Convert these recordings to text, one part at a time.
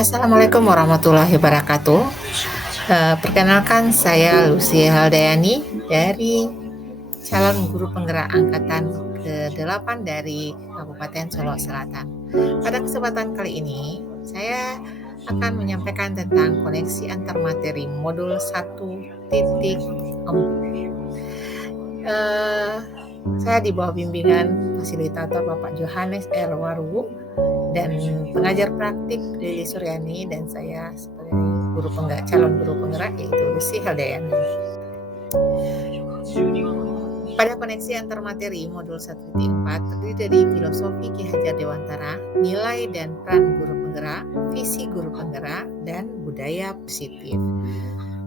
Assalamualaikum warahmatullahi wabarakatuh. Perkenalkan saya Lucy Haldayani dari calon guru penggerak angkatan ke-8 dari Kabupaten Solo Selatan. Pada kesempatan kali ini, saya akan menyampaikan tentang koneksi antar materi modul 1.4. Saya di bawah bimbingan fasilitator Bapak Johannes R. Waru dan pengajar praktik Lili Suryani, dan saya sebagai calon guru penggerak yaitu Lucy Haldayani. Pada koneksi antar materi modul 1.4 terdiri dari filosofi Ki Hajar Dewantara, nilai dan peran guru penggerak, visi guru penggerak, dan budaya positif.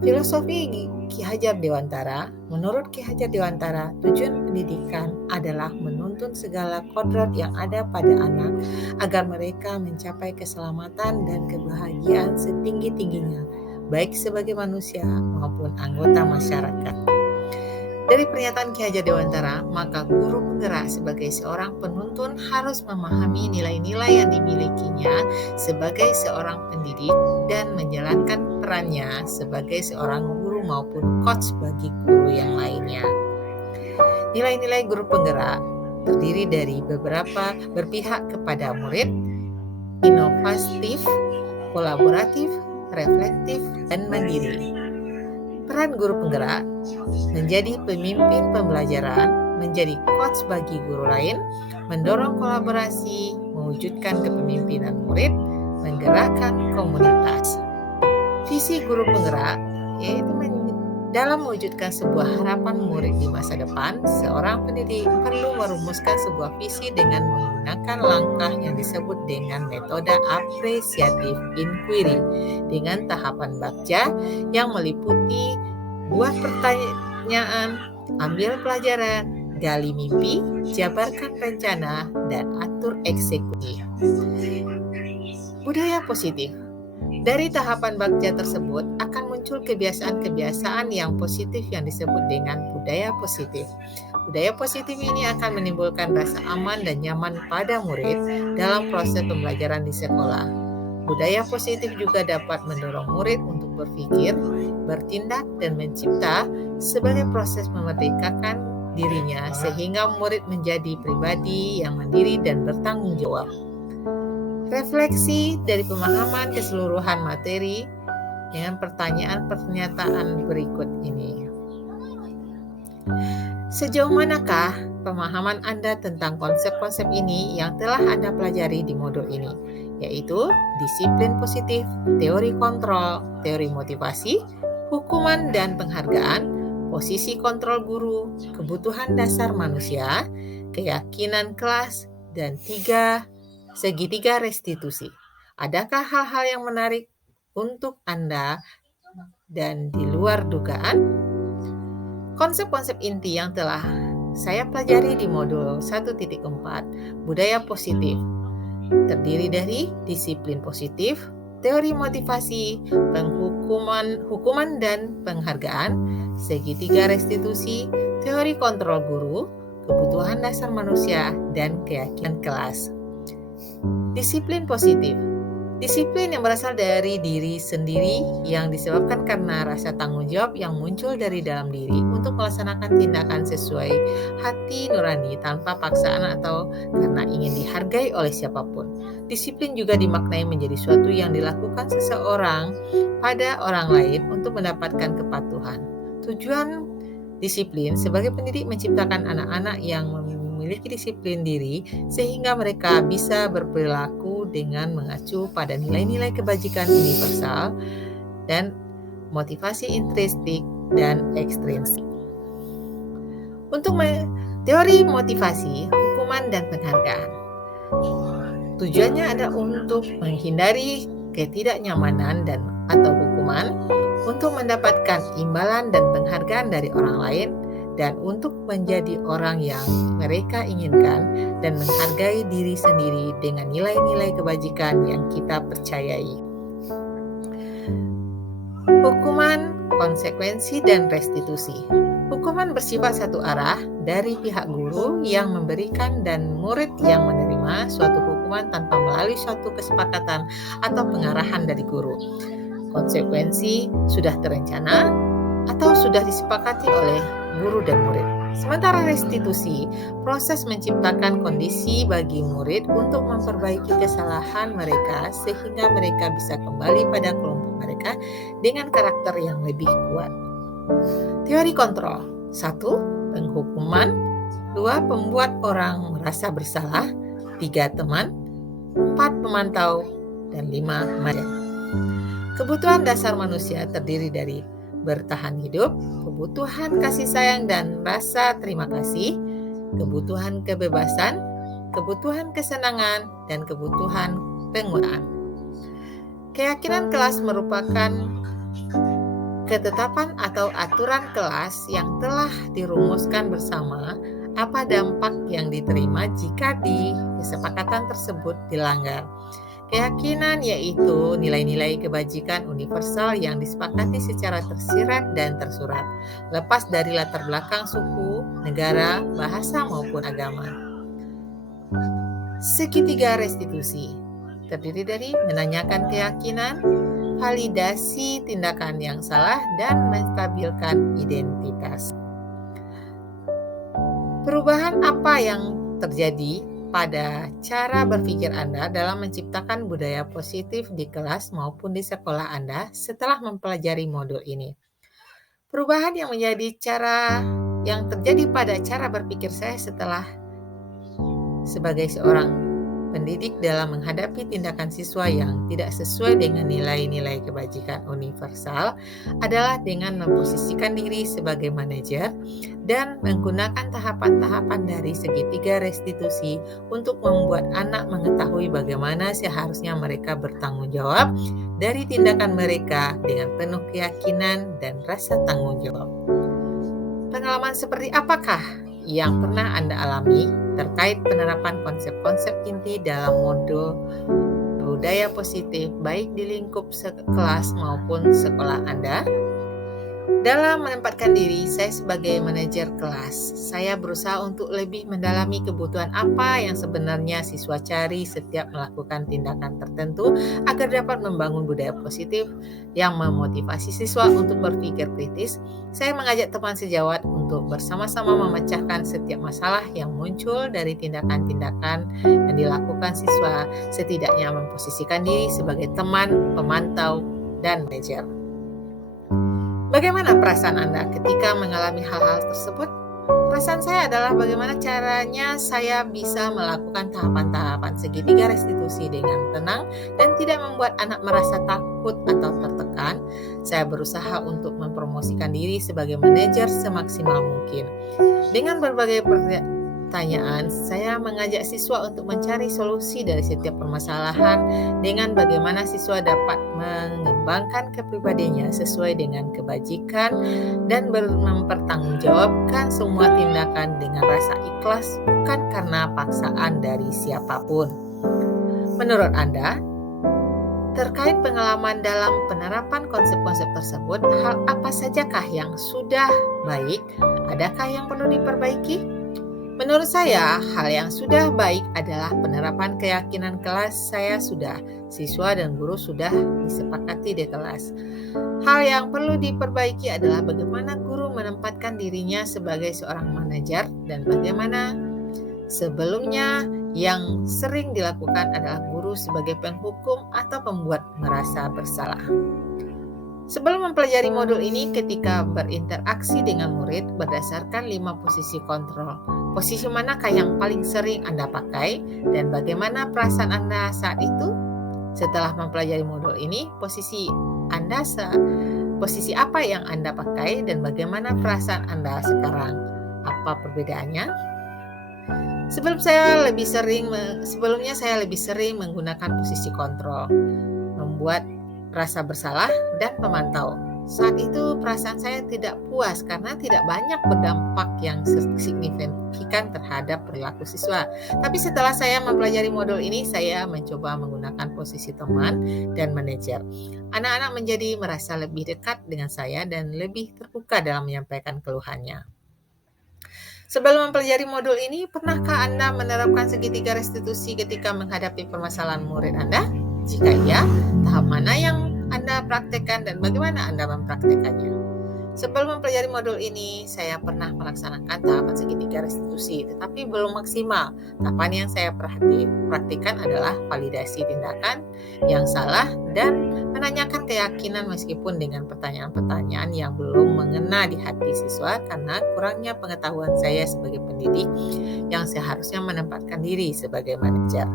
Filosofi Ki Hajar Dewantara, menurut Ki Hajar Dewantara, tujuan pendidikan adalah menuntun segala kodrat yang ada pada anak agar mereka mencapai keselamatan dan kebahagiaan setinggi-tingginya, baik sebagai manusia maupun anggota masyarakat. Dari pernyataan Ki Hajar Dewantara, maka guru penggerak sebagai seorang penuntun harus memahami nilai-nilai yang dimilikinya sebagai seorang pendidik dan menjalankan perannya sebagai seorang guru maupun coach bagi guru yang lainnya. Nilai-nilai guru penggerak terdiri dari beberapa: berpihak kepada murid, inovatif, kolaboratif, reflektif, dan mandiri. Peran guru penggerak: menjadi pemimpin pembelajaran, menjadi coach bagi guru lain, mendorong kolaborasi, mewujudkan kepemimpinan murid, menggerakkan komunitas. Visi guru penggerak yaitu dalam mewujudkan sebuah harapan murid di masa depan, seorang pendidik perlu merumuskan sebuah visi dengan menggunakan langkah yang disebut dengan metode apresiatif inquiry dengan tahapan bakca yang meliputi buat pertanyaan, ambil pelajaran, gali mimpi, jabarkan rencana, dan atur eksekusi. Budaya positif. Dari tahapan bakca tersebut akan muncul kebiasaan-kebiasaan yang positif yang disebut dengan budaya positif. Budaya positif ini akan menimbulkan rasa aman dan nyaman pada murid dalam proses pembelajaran di sekolah. Budaya positif juga dapat mendorong murid untuk berpikir, bertindak, dan mencipta sebagai proses memerdekakan dirinya sehingga murid menjadi pribadi yang mandiri dan bertanggung jawab. Refleksi dari pemahaman keseluruhan materi dengan pertanyaan-pernyataan berikut ini. Sejauh manakah pemahaman Anda tentang konsep-konsep ini yang telah Anda pelajari di modul ini, yaitu disiplin positif, teori kontrol, teori motivasi, hukuman dan penghargaan, posisi kontrol guru, kebutuhan dasar manusia, keyakinan kelas, dan segitiga restitusi. Adakah hal-hal yang menarik untuk Anda dan di luar dugaan? Konsep-konsep inti yang telah saya pelajari di modul 1.4 budaya positif terdiri dari disiplin positif, teori motivasi, hukuman dan penghargaan, segitiga restitusi, teori kontrol guru, kebutuhan dasar manusia, dan keyakinan kelas. Disiplin positif. Disiplin yang berasal dari diri sendiri yang disebabkan karena rasa tanggung jawab yang muncul dari dalam diri untuk melaksanakan tindakan sesuai hati nurani tanpa paksaan atau karena ingin dihargai oleh siapapun. Disiplin juga dimaknai menjadi suatu yang dilakukan seseorang pada orang lain untuk mendapatkan kepatuhan. Tujuan disiplin sebagai pendidik menciptakan anak-anak yang memiliki disiplin diri sehingga mereka bisa berperilaku dengan mengacu pada nilai-nilai kebajikan universal dan motivasi intrinsik dan ekstrinsik. Untuk teori motivasi, hukuman dan penghargaan. Tujuannya adalah untuk menghindari ketidaknyamanan atau hukuman, untuk mendapatkan imbalan dan penghargaan dari orang lain, dan untuk menjadi orang yang mereka inginkan dan menghargai diri sendiri dengan nilai-nilai kebajikan yang kita percayai. Hukuman, konsekuensi, dan restitusi. Hukuman bersifat satu arah dari pihak guru yang memberikan dan murid yang menerima suatu hukuman teman tanpa melalui suatu kesepakatan atau pengarahan dari guru. Konsekuensi sudah terencana atau sudah disepakati oleh guru dan murid. Sementara restitusi, proses menciptakan kondisi bagi murid untuk memperbaiki kesalahan mereka sehingga mereka bisa kembali pada kelompok mereka dengan karakter yang lebih kuat. Teori kontrol. 1. Penghukuman. 2. Pembuat orang merasa bersalah. 3. Teman. 4. Pemantau. Dan 5. Manajer. Kebutuhan dasar manusia terdiri dari bertahan hidup, kebutuhan kasih sayang dan rasa terima kasih, kebutuhan kebebasan, kebutuhan kesenangan, dan kebutuhan penggunaan. Keyakinan kelas merupakan ketetapan atau aturan kelas yang telah dirumuskan bersama apa dampak yang diterima jika kesepakatan tersebut dilanggar. Keyakinan yaitu nilai-nilai kebajikan universal yang disepakati secara tersirat dan tersurat, lepas dari latar belakang suku, negara, bahasa maupun agama. Segitiga restitusi terdiri dari menanyakan keyakinan, validasi tindakan yang salah, dan menstabilkan identitas. Perubahan apa yang terjadi pada cara berpikir Anda dalam menciptakan budaya positif di kelas maupun di sekolah Anda setelah mempelajari modul ini? Perubahan yang terjadi pada cara berpikir saya setelah sebagai seorang pendidik dalam menghadapi tindakan siswa yang tidak sesuai dengan nilai-nilai kebajikan universal adalah dengan memposisikan diri sebagai manajer dan menggunakan tahapan-tahapan dari segitiga restitusi untuk membuat anak mengetahui bagaimana seharusnya mereka bertanggung jawab dari tindakan mereka dengan penuh keyakinan dan rasa tanggung jawab. Pengalaman seperti apakah yang pernah Anda alami terkait penerapan konsep-konsep inti dalam modul budaya positif baik di lingkup kelas maupun sekolah Anda? Dalam menempatkan diri saya sebagai manajer kelas, saya berusaha untuk lebih mendalami kebutuhan apa yang sebenarnya siswa cari setiap melakukan tindakan tertentu agar dapat membangun budaya positif yang memotivasi siswa untuk berpikir kritis. Saya mengajak teman sejawat untuk bersama-sama memecahkan setiap masalah yang muncul dari tindakan-tindakan yang dilakukan siswa, setidaknya memposisikan diri sebagai teman, pemantau, dan manajer. Bagaimana perasaan Anda ketika mengalami hal-hal tersebut? Perasaan saya adalah bagaimana caranya saya bisa melakukan tahapan-tahapan segitiga restitusi dengan tenang dan tidak membuat anak merasa takut atau tertekan. Saya berusaha untuk mempromosikan diri sebagai manajer semaksimal mungkin. Dengan berbagai pertanyaan, saya mengajak siswa untuk mencari solusi dari setiap permasalahan dengan bagaimana siswa dapat mengembangkan kepribadiannya sesuai dengan kebajikan dan mempertanggungjawabkan semua tindakan dengan rasa ikhlas, bukan karena paksaan dari siapapun. Menurut Anda, terkait pengalaman dalam penerapan konsep-konsep tersebut, hal apa sajakah yang sudah baik? Adakah yang perlu diperbaiki? Menurut saya, hal yang sudah baik adalah penerapan keyakinan kelas siswa dan guru sudah disepakati di kelas. Hal yang perlu diperbaiki adalah bagaimana guru menempatkan dirinya sebagai seorang manajer dan bagaimana sebelumnya yang sering dilakukan adalah guru sebagai penghukum atau pembuat merasa bersalah. Sebelum mempelajari modul ini, ketika berinteraksi dengan murid berdasarkan 5 posisi kontrol, posisi manakah yang paling sering Anda pakai dan bagaimana perasaan Anda saat itu? Setelah mempelajari modul ini, posisi apa yang Anda pakai dan bagaimana perasaan Anda sekarang? Apa perbedaannya? Sebelumnya saya lebih sering menggunakan posisi kontrol, membuat rasa bersalah dan pemantau. Saat itu perasaan saya tidak puas karena tidak banyak berdampak yang signifikan terhadap perilaku siswa. Tapi setelah saya mempelajari modul ini, saya mencoba menggunakan posisi teman dan manajer. Anak-anak menjadi merasa lebih dekat dengan saya dan lebih terbuka dalam menyampaikan keluhannya. Sebelum mempelajari modul ini, pernahkah Anda menerapkan segitiga restitusi ketika menghadapi permasalahan murid Anda? Jika iya, tahap mana yang Anda praktekkan dan bagaimana Anda mempraktekannya? Sebelum mempelajari modul ini, saya pernah melaksanakan tahapan segitiga restitusi, tetapi belum maksimal. Tahapan yang saya praktikkan adalah validasi tindakan yang salah dan menanyakan keyakinan meskipun dengan pertanyaan-pertanyaan yang belum mengena di hati siswa karena kurangnya pengetahuan saya sebagai pendidik yang seharusnya menempatkan diri sebagai manajer.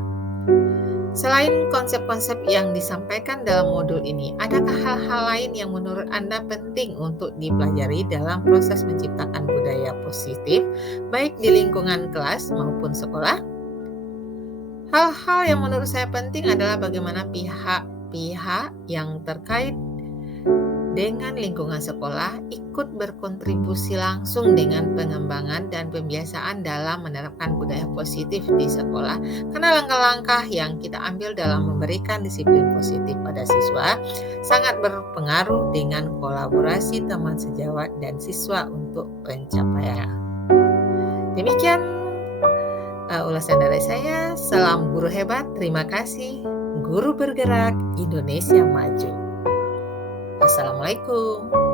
Selain konsep-konsep yang disampaikan dalam modul ini, adakah hal-hal lain yang menurut Anda penting untuk dipelajari dalam proses menciptakan budaya positif, baik di lingkungan kelas maupun sekolah? Hal-hal yang menurut saya penting adalah bagaimana pihak-pihak yang terkait dengan lingkungan sekolah ikut berkontribusi langsung dengan pengembangan dan pembiasaan dalam menerapkan budaya positif di sekolah, karena langkah-langkah yang kita ambil dalam memberikan disiplin positif pada siswa sangat berpengaruh dengan kolaborasi teman sejawat dan siswa untuk pencapaian. Demikian ulasan dari saya. Salam guru hebat, terima kasih. Guru bergerak, Indonesia maju. Assalamualaikum.